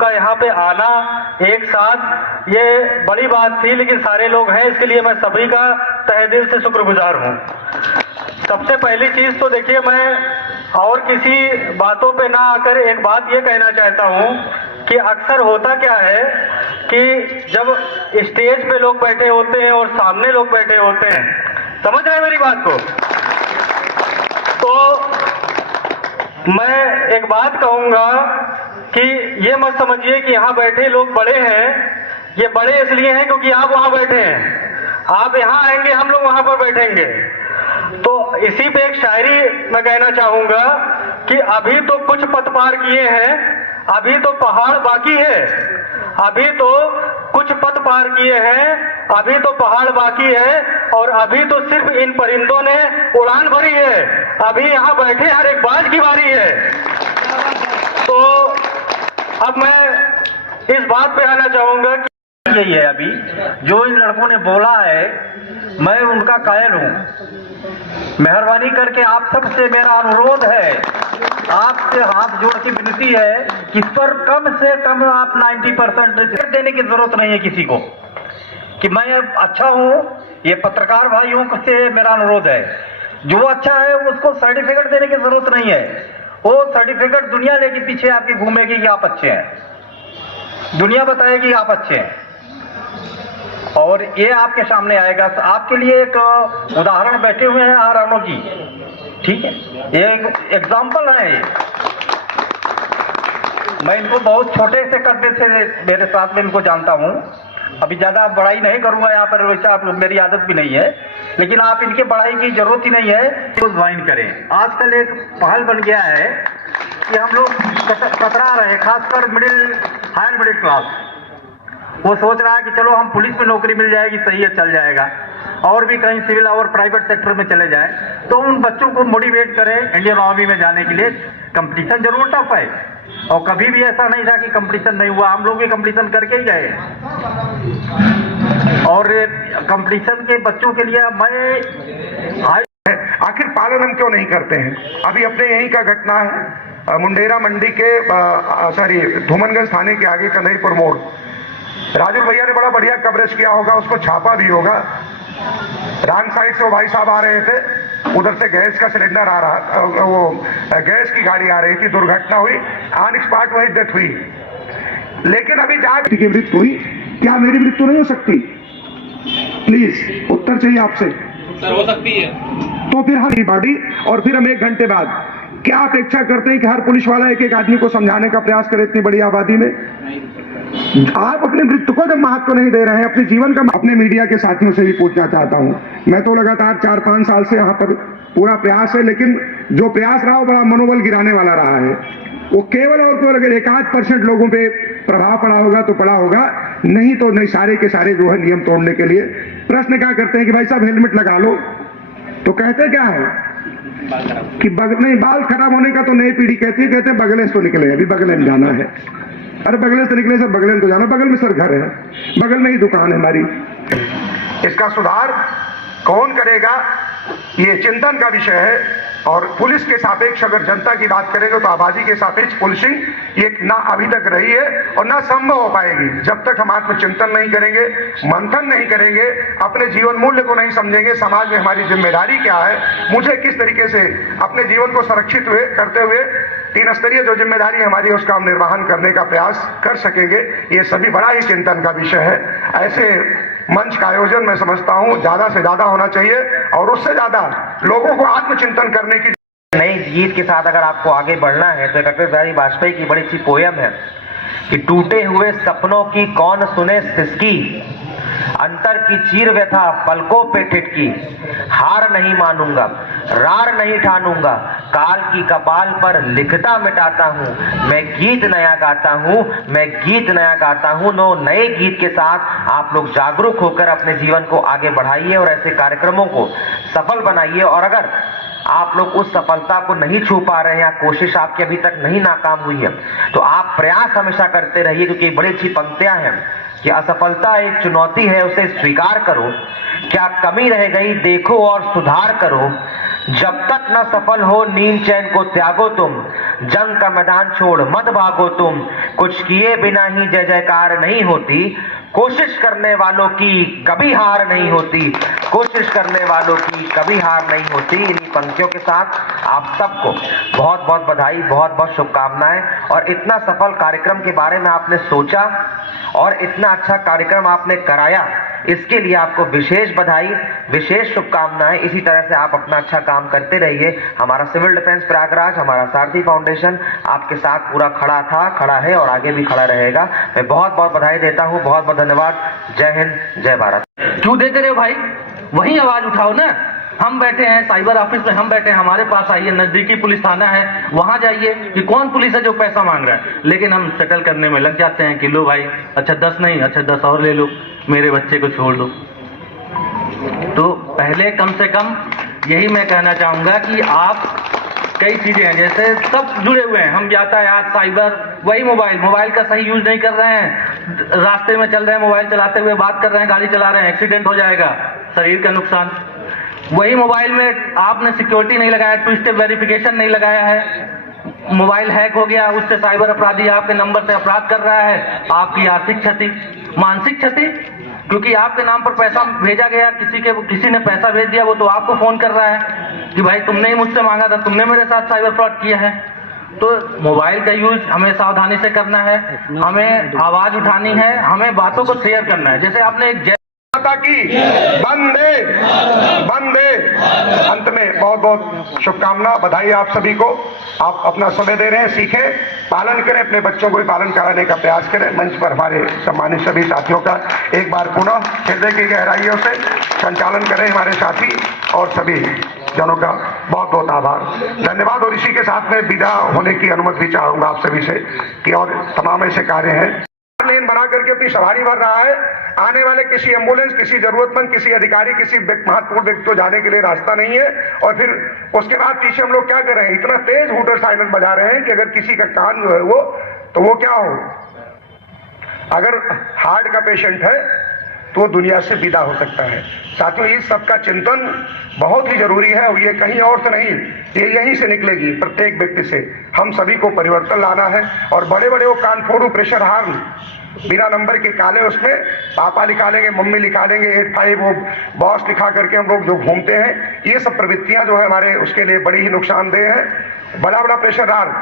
का यहाँ पे आना एक साथ, ये बड़ी बात थी, लेकिन सारे लोग हैं, इसके लिए मैं सभी का तहे दिल से शुक्रगुजार हूँ। सबसे पहली चीज तो देखिए, मैं और किसी बातों पे ना आकर एक बात ये कहना चाहता हूँ कि अक्सर होता क्या है कि जब स्टेज पे लोग बैठे होते हैं और सामने लोग बैठे होते हैं, समझ रहे हैं मेरी बात को, तो मैं एक बात कहूंगा कि ये मत समझिए कि यहाँ बैठे लोग बड़े हैं। ये बड़े इसलिए हैं क्योंकि आप वहां बैठे हैं, आप यहाँ आएंगे, हम लोग वहां पर बैठेंगे। तो इसी पे एक शायरी मैं कहना चाहूंगा कि अभी तो कुछ पथ पार किए हैं, अभी तो पहाड़ बाकी है, अभी तो कुछ पथ पार किए हैं, अभी तो पहाड़ बाकी है, और अभी तो सिर्फ इन परिंदों ने उड़ान भरी है, अभी यहाँ बैठे हर एक बाज की बारी है। तो अब मैं इस बात पे आना चाहूंगा कि यही है, अभी जो इन लड़कों ने बोला है मैं उनका कायल हूं। मेहरबानी करके आप सबसे मेरा अनुरोध है, आपसे हाथ जोड़ के विनती है कि इस पर कम से कम आप 90% देने की जरूरत नहीं है किसी को, कि मैं अच्छा हूं। ये पत्रकार भाइयों से मेरा अनुरोध है, जो अच्छा है उसको सर्टिफिकेट देने की जरूरत नहीं है। वो सर्टिफिकेट दुनिया लेके पीछे आपकी घूमेगी कि आप अच्छे हैं, दुनिया बताएगी आप अच्छे हैं, और ये आपके सामने आएगा। तो आपके लिए एक उदाहरण बैठे हुए हैं रानो जी, ठीक है, ये एक एग्जाम्पल है। मैं इनको बहुत छोटे से करते थे, मेरे साथ में इनको जानता हूँ। अभी ज्यादा बड़ाई नहीं करूंगा यहाँ पर, वैसा मेरी आदत भी नहीं है, लेकिन आप इनके बड़ाई की जरूरत ही नहीं है तो ज्वाइन करें। आजकल एक पहल बन गया है कि हम लोग कतरा रहे, खासकर हायर मिडिल क्लास, वो सोच रहा है कि चलो हम पुलिस में नौकरी मिल जाएगी, सही है, चल जाएगा, और भी कहीं सिविल और प्राइवेट सेक्टर में चले जाए। तो उन बच्चों को मोटिवेट करें इंडियन आर्मी में जाने के लिए। कंपटीशन जरूर टफ है, और कभी भी ऐसा नहीं था कि कंपटीशन नहीं हुआ, हम लोग भी कंपटीशन करके ही गए। और कंपटीशन के बच्चों के लिए मैं आखिर पालन हम क्यों नहीं करते हैं? अभी अपने यहीं का घटना है, मुंडेरा मंडी के धूमनगंज थाने के आगे कन्हैयापुर मोड़। राजू भैया ने बड़ा बढ़िया कवरेज किया होगा, उसको छापा भी होगा। रॉन्ग साइड से वो भाई साहब आ रहे थे, उधर से गैस का सिलेंडर आ रहा, वो गैस की गाड़ी आ रही थी, दुर्घटना हुई, ऑन स्पॉट वही डेथ हुई। लेकिन अभी जहां की मृत्यु हुई, क्या मेरी मृत्यु नहीं हो सकती? प्लीज उत्तर चाहिए आपसे। सर हो सकती है। तो फिर हर बॉडी, और फिर हम 1 घंटे बाद क्या अपेक्षा करते हैं कि हर पुलिस वाला एक एक आदमी को समझाने का प्रयास करे इतनी बड़ी आबादी में? आप अपनी मृत्यु को जब महत्व नहीं दे रहे हैं, अपने जीवन का। अपने मीडिया के साथियों से भी पूछना चाहता हूं, मैं तो लगातार 4-5 साल से यहाँ पर पूरा प्रयास है, लेकिन जो प्रयास रहा वो बड़ा मनोबल गिराने वाला रहा है। वो केवल और केवल अगर 1-8% लोगों पे प्रभाव पड़ा होगा तो पड़ा होगा, नहीं तो नहीं। सारे के सारे जो है नियम तोड़ने के लिए प्रश्न क्या करते हैं कि भाई साहब हेलमेट लगा लो, तो कहते क्या है कि नहीं, बाल खराब होने का तो नई पीढ़ी कहती है, कहते बगले से तो निकले, अभी बगले में जाना है। अरे बगले से निकले सर, बगले में तो जाना, बगल में सर घर है, बगल में ही दुकान है हमारी। इसका सुधार कौन करेगा, ये चिंतन का विषय है। और पुलिस के सापेक्ष अगर जनता की बात करेंगे तो आबादी के सापेक्ष पुलिसिंग ये ना अभी तक रही है और ना संभव हो पाएगी जब तक हम आत्मचिंतन नहीं करेंगे, मंथन नहीं करेंगे, अपने जीवन मूल्य को नहीं समझेंगे, समाज में हमारी जिम्मेदारी क्या है, मुझे किस तरीके से अपने जीवन को सुरक्षित करते हुए 3 स्तरीय जो जिम्मेदारी हमारी उसका हम निर्वहन करने का प्रयास कर सकेंगे। ये सभी बड़ा ही चिंतन का विषय है। ऐसे मंच का आयोजन मैं समझता हूं ज्यादा से ज्यादा होना चाहिए, और उससे ज्यादा लोगों को आत्मचिंतन करने की। नई गीत के साथ अगर आपको आगे बढ़ना है तो अटल बिहारी वाजपेयी की बड़ी सी पोयम है कि टूटे हुए सपनों की कौन सुने सिसकी, अंतर की चीर व्यथा पलकों पे टिटकी, हार नहीं मानूंगा, रार नहीं ठानूंगा, काल की कपाल पर लिखता मिटाता हूँ, मैं गीत नया गाता हूँ, मैं गीत नया गाता हूँ। नो नए गीत के साथ आप लोग जागरूक होकर अपने जीवन को आगे बढ़ाइए और ऐसे कार्यक्रमों को सफल बनाइए। और अगर आप लोग उस सफलता को नहीं छू पा रहे हैं या कोशिश आपकी अभी तक नहीं नाकाम हुई है, तो आप प्रयास हमेशा करते रहिए, क्योंकि बड़ी अच्छी पंक्तियां हैं कि असफलता एक चुनौती है, उसे स्वीकार करो, क्या कमी रह गई देखो और सुधार करो, जब तक न सफल हो नींद चैन को त्यागो तुम, जंग का मैदान छोड़ मत भागो तुम, कुछ किए बिना ही जय जयकार नहीं होती, कोशिश करने वालों की कभी हार नहीं होती, कोशिश करने वालों की कभी हार नहीं होती। इन्हीं पंक्तियों के साथ आप सबको बहुत बहुत बधाई, बहुत बहुत शुभकामनाएं। और इतना सफल कार्यक्रम के बारे में आपने सोचा और इतना अच्छा कार्यक्रम आपने कराया, इसके लिए आपको विशेष बधाई, विशेष शुभकामनाएं। इसी तरह से आप अपना अच्छा काम करते रहिए। हमारा सिविल डिफेंस प्रयागराज, हमारा सारथी फाउंडेशन आपके साथ पूरा खड़ा था, खड़ा है और आगे भी खड़ा रहेगा। मैं बहुत बहुत बधाई देता हूं, बहुत बहुत धन्यवाद। जय हिंद, जय भारत। क्यों देते रहे भाई, वही आवाज उठाओ ना। हम बैठे हैं साइबर ऑफिस में, हम बैठे हैं, हमारे पास आइए, नजदीकी पुलिस थाना है वहां जाइए कि कौन पुलिस है जो पैसा मांग रहा है। लेकिन हम सेटल करने में लग जाते हैं कि लो भाई, अच्छा 10 नहीं, अच्छा 10 और ले लो, मेरे बच्चे को छोड़ दो। तो पहले कम से कम यही मैं कहना चाहूंगा कि आप कई चीजें हैं, जैसे सब जुड़े हुए हैं, हम यातायात, साइबर, वही मोबाइल का सही यूज नहीं कर रहे हैं, रास्ते में चल रहे हैं, मोबाइल चलाते हुए बात कर रहे हैं, गाड़ी चला रहे हैं, एक्सीडेंट हो जाएगा, शरीर का नुकसान। वही मोबाइल में आपने सिक्योरिटी नहीं लगाया, टू स्टेप वेरिफिकेशन नहीं लगाया है, मोबाइल हैक हो गया, उससे साइबर अपराधी आपके नंबर से अपराध कर रहा है, आपकी आर्थिक क्षति, मानसिक क्षति, क्योंकि आपके नाम पर पैसा भेजा गया, किसी ने पैसा भेज दिया, वो तो आपको फोन कर रहा है कि भाई तुमने ही मुझसे मांगा था, तुमने मेरे साथ साइबर फ्रॉड किया है। तो मोबाइल का यूज हमें सावधानी से करना है, हमें आवाज उठानी है, हमें बातों को शेयर करना है। जैसे आपने एक माता की वंदे वंदे। अंत में बहुत बहुत शुभकामना, बधाई आप सभी को। आप अपना समय दे रहे हैं, सीखें, पालन करें, अपने बच्चों को भी पालन कराने का प्रयास करें। मंच पर हमारे सम्मानित सभी साथियों का एक बार पुनः हृदय की गहराइयों से संचालन करें हमारे साथी और सभी जनों का बहुत बहुत आभार, धन्यवाद। और इसी के साथ में विदा होने की अनुमति भी चाहूंगा आप सभी से कि और तमाम ऐसे कार्य हैं। लेन बना करके अपनी सवारी भर रहा है, आने वाले किसी एम्बुलेंस, किसी जरूरतमंद, किसी अधिकारी, किसी महत्वपूर्ण व्यक्ति को जाने के लिए रास्ता नहीं है। और फिर उसके बाद पीछे हम लोग क्या कर रहे हैं, इतना तेज हूटर साइरन बजा रहे हैं कि अगर किसी का कान जो है वो, तो वो क्या हो, अगर हार्ट का पेशेंट है तो दुनिया से विदा हो सकता है। साथियों, इस सबका चिंतन बहुत ही जरूरी है और ये कहीं और से नहीं, ये यहीं से निकलेगी, प्रत्येक व्यक्ति से। हम सभी को परिवर्तन लाना है। और बड़े बड़े वो कानफोड़ू प्रेशर हार्न, बिना नंबर के काले, उसमें पापा लिखा लेंगे, मम्मी लिखा लेंगे, 85 वो बॉस लिखा करके हम लोग जो घूमते हैं, ये सब प्रवृत्तियां जो है हमारे उसके लिए बड़ी ही नुकसानदेह है। बड़ा बड़ा प्रेशर हार्न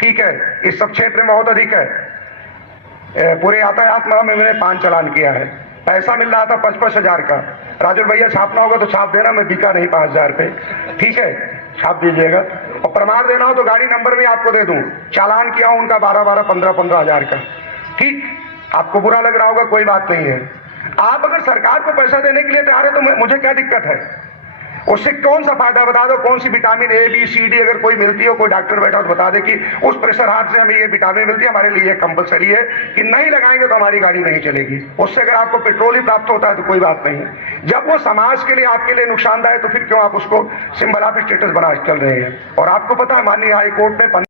ठीक है, इस सब क्षेत्र में बहुत अधिक है। पूरे यातायात में मैंने 5 चालान किया है, पैसा मिल रहा था 55 हजार का। राजू भैया छापना होगा तो छाप देना, मैं बिका नहीं 5000 पे, ठीक है, छाप दीजिएगा। और प्रमाण देना हो तो गाड़ी नंबर भी आपको दे दूं, चालान किया हूं उनका 12-12, 15-15 हजार का, ठीक। आपको बुरा लग रहा होगा, कोई बात नहीं है। आप अगर सरकार को पैसा देने के लिए तैयार है तो मुझे क्या दिक्कत है, उससे कौन सा फायदा बता दो, कौन सी vitamin A B C D अगर कोई मिलती हो, कोई डॉक्टर बैठा तो बता दे कि उस प्रेशर हार्ट से हमें ये विटामिन मिलती है, हमारे लिए कंपलसरी है कि नहीं लगाएंगे तो हमारी गाड़ी नहीं चलेगी। उससे अगर आपको पेट्रोल ही प्राप्त होता है तो कोई बात नहीं है। जब वो समाज के लिए, आपके लिए नुकसानदायक, तो फिर क्यों आप उसको सिंबल ऑफ स्टेटस बना चल रहे हैं। और आपको पता है माननीय हाई कोर्ट में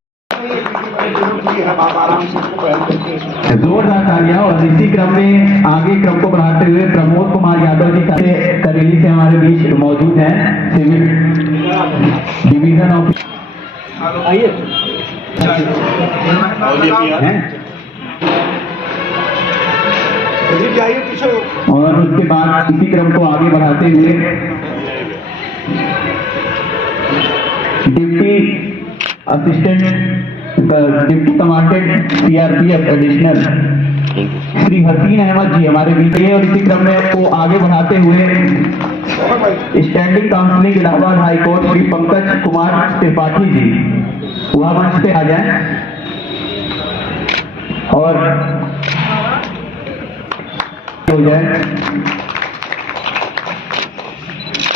जोरदार तालियां। और इसी क्रम में आगे क्रम को बढ़ाते हुए प्रमोद कुमार यादव जी करेली से हमारे बीच मौजूद हैं, सिविल डिवीजन ऑफ। और उसके बाद इसी क्रम को आगे बढ़ाते हुए deputy assistant deputy commandant CRPF additional Shri हसीन अहमद जी हमारे बीच है। और इसी क्रम में को आगे बढ़ाते हुए standing counselling Allahabad high court Shri Pankaj Kumar Tripathi ji वह मंच पे आ जाए। और हो जाए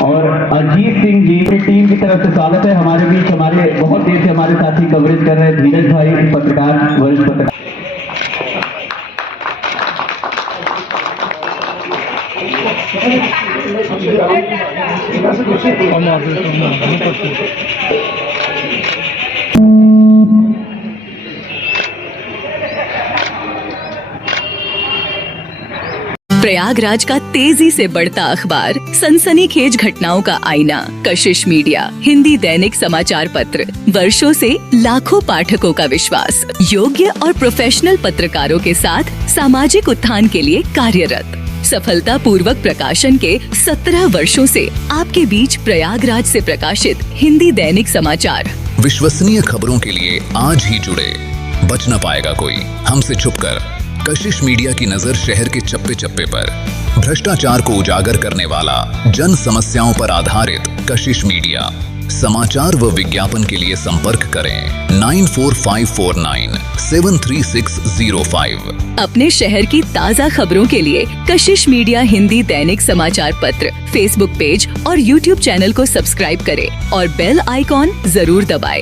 और अजीत सिंह जी की टीम की तरफ से स्वागत है हमारे बीच। हमारे बहुत देर से हमारे साथी कवरेज कर रहे हैं, धीरज भाई पत्रकार, वरिष्ठ पत्रकार। प्रयागराज का तेजी से बढ़ता अखबार, सनसनीखेज घटनाओं का आईना, कशिश मीडिया, हिंदी दैनिक समाचार पत्र, वर्षों से लाखों पाठकों का विश्वास, योग्य और प्रोफेशनल पत्रकारों के साथ सामाजिक उत्थान के लिए कार्यरत, सफलता पूर्वक प्रकाशन के 17 वर्षों से आपके बीच प्रयागराज से प्रकाशित हिंदी दैनिक समाचार। विश्वसनीय खबरों के लिए आज ही जुड़े, बच न पाएगा कोई हमसे छुपकर। कशिश मीडिया की नजर शहर के चप्पे चप्पे पर, भ्रष्टाचार को उजागर करने वाला, जन समस्याओं पर आधारित कशिश मीडिया। समाचार व विज्ञापन के लिए संपर्क करें 9454973605। अपने शहर की ताज़ा खबरों के लिए कशिश मीडिया हिंदी दैनिक समाचार पत्र फेसबुक पेज और यूट्यूब चैनल को सब्सक्राइब करें और बेल आइकॉन जरूर दबाएं।